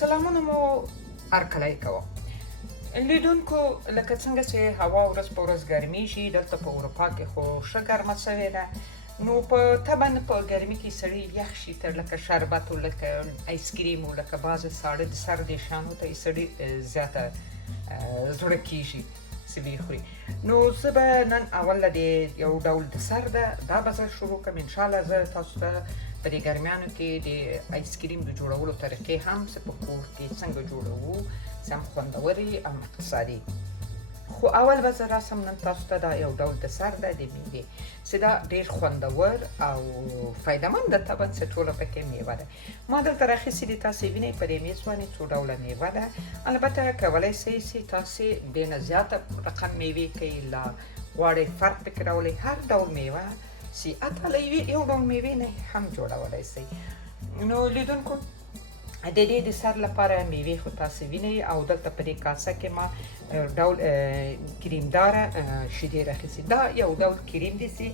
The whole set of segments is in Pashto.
سلامونه مو هرکلی کوم. لیدونکو لکه څنګه چې هوا ورځ په ورځ ګرمیږي، دلته په اروپا کې خو ښه ګرمه سوې ده، نو په طبعا په ګرمي کې سړی یخ شي تر لکه شربت و لکه آیسکریم و لکه بعضې ساړه د سر دې شیانو ته یې سړي زیاته زړه کېږي چې ویې خوري. نو زه به نن اول د یو ډول دسر ده دا به زه شروع کړم. انشاءالله زه تاسو ته په دې ګرمیانو کې د آیسکریم د جوړولو طریقې هم څه په کور کې څنګه جوړوو چې هم خوندورې او اقتصادي. خو اول به زه راسم نن تاسو ته دا یو ډول دسر ده د میوې چې دا ډېر خوندور او فایدهمند ده طبعا چې ټوله پکې میوه ده. ما دلته راخیستې دي تاسې وینئ په دې میز باندې څو ډوله میوه ده. البته کولی شئ چې تاسې دې نه زیاته رقم میوې کوئ لا غواړئ فرق پکې راولئ هر ډول میوه چې حتی له یو ډول میوې نه هم جوړولی شئ. نو لیدونکو د دې د سر لپاره میوې خو تاسې وینئ او دلته په دې کاسه کې ما ډول کریمداره شیدې راخیستې. دا یو ډول کریم دی چې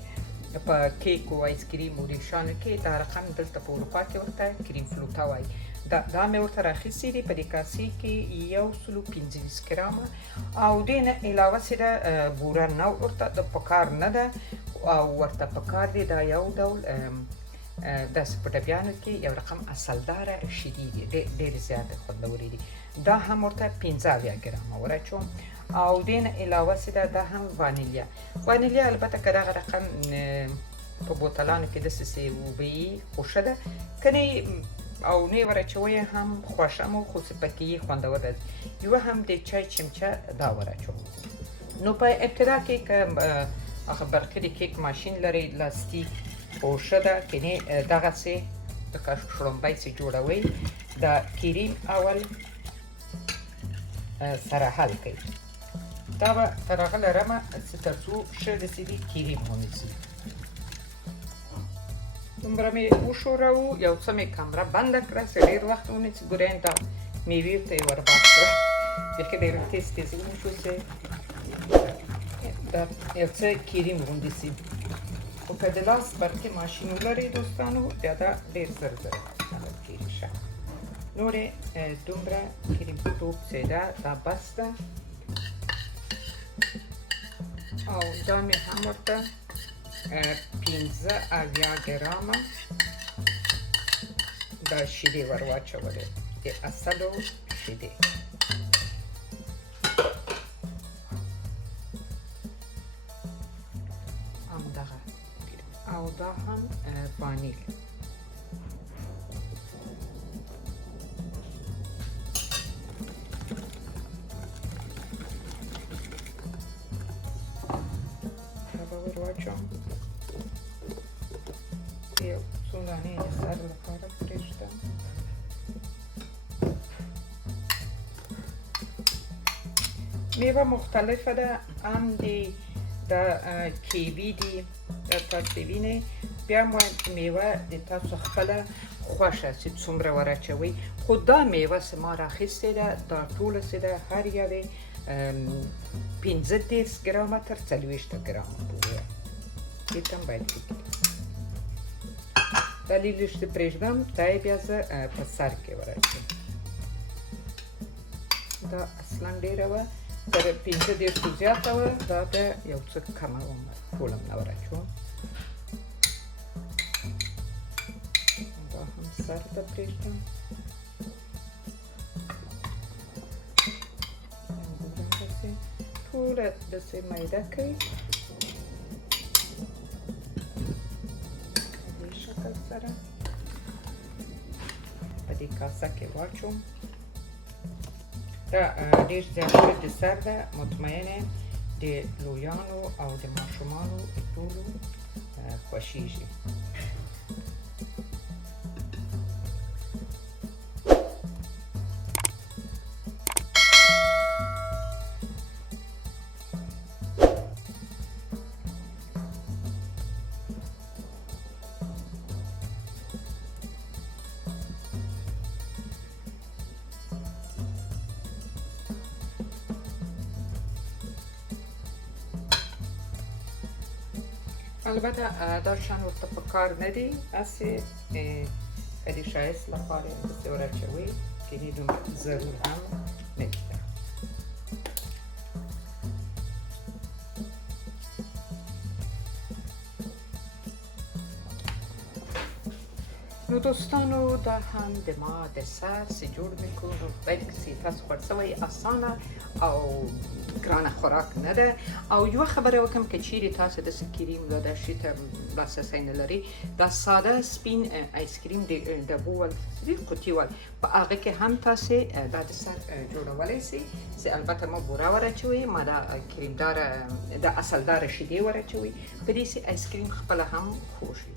په کیک او آیسکریم او دې شیانو کې دا رقم دلته په اروپا کې ورته کریم فلوټه وایي. دا مې ورته راخیستې دي په دې کاسې کې 125 ګرامه او دې نه علاوه چې ده بوره نه ورته د پکار نه ده او ورته پکار دی دا یو ډول داسې په ډبیانو کې یو رقم اصلداره شیدې دي ډېرې زیاتې خوندورې دي. دا هم ورته 15 ګرامه ور اچوم او دې نه علاوه چې ده دا هم وانیلیا البته که دغه رقم په بوتلانو کې داسې چې اوبه یي خو ښه ده که نه او نه ور اچوئ هم خوښه مو خو چې پکې یې خوندور راځي. یوه هم د چای چمچه دا ور اچوم. نو په ابتدا کې که هغه برقي د کیک ماشین لرئ لاستیک خو ښه ده که نه دغسې لکه شړومبی چې جوړوئ دا کریم اول سره حل کوئ. دا به تر هغه لرمه چې تر څو ښه داسې دي کریم ونیسي. دومره مې وښوروو یو څه مې کمره بنده کړه چې ډېر وخت ونیسي. ګورئ دا میوې ته یې ورباس کړه بیخي ډېر تیز تیز ونیسو چې دا یو څه کریم غوندې شي. خو که د لاس برقي ماشین ولرئ دوستانو بیا دا ډېر زر هغه کېږي ښه. نورې دومره کریم توب چې ده دا بس ده او دا مې هم ورته 15 ګرامه دا شیدې ور واچولې د اصلو شیدې. همدغه او دا هم وانیل. دا به ور واچوم یو څو دانې د سر لپاره پرېږدم. میوه مختلفه ده هم د کیوي دي دا تاسې وینئ. بیا هم میوه د تاسو خپله خوښه چې څومره ور اچوئ. خو دا میوه چې ما راخیستې ده دا ټوله چې ده هر یوې 15 ګرامه تر 40 ګرامه پورې دې ته هم باید وکړي. دا لږ پرېږدم دا یې بیا زه په سر کې ور اچوم. دا اصلا ډېره وه تر 15 زیاته وه دا بیا یو څه کمه وم ټوله هم نه ور اچوم. دا هم سر ته پرېږدم. ټوله داسې میده کړئ په دې شکل سره په دې کاسه کې واچوم. دا ډېر زیات ښه دسر ده مطمئنه د لویانو او د ماشومانو ټولو خوښیږي. البته دا شیان ورته پکار نه دي هسې د ښایست لپاره یې داسې ور اچوئ که میدونم ضرور هم نمیده. نو دوستانو دا هم د ما دسر سی جوړ میکنو باید کسی تاسو خورسوی آسانه او ګرانه خوراک نه ده. او یو خبره وکم که چیرې تاسو د کریم یا د شي ته لاسرسی نه لري، دا ساده سپین آیس کریم د ډبو ول قوطي ول په هغه کې هم تاسو دا دسر جوړولی سئ. چې البته ما بوره ور اچوي، ما دا کریمدار د اصلدار شیدې ور اچوي، په دې سې آیس کریم خپله هم خوږ وي.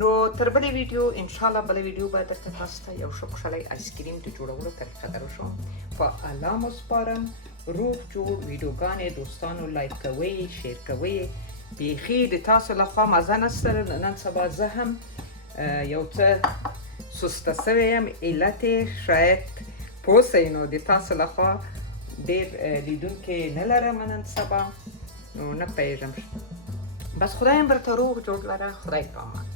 نو تر بلې ویډیو انشاءالله بلې ویډیو به درته تاسو ته یو ښه خوشحالۍ آیس کریم د جوړولو طریقه در وښیم. په الله مو سپارم. روغ جوړ ویډیوګانې دوستانو لایک کوئ، شیر کوئ. بیخي د تاسو لخوا مزه نشته. نن سبا زه هم یو څه سسته سوی یم، علت یې شاید پوه سئ. نو د تاسو لخوا ډېر لیدونکي نه لرم نن سبا، نو نه پوهېږم. بس خدایم برته روغ جوړ لره. خدای پامان.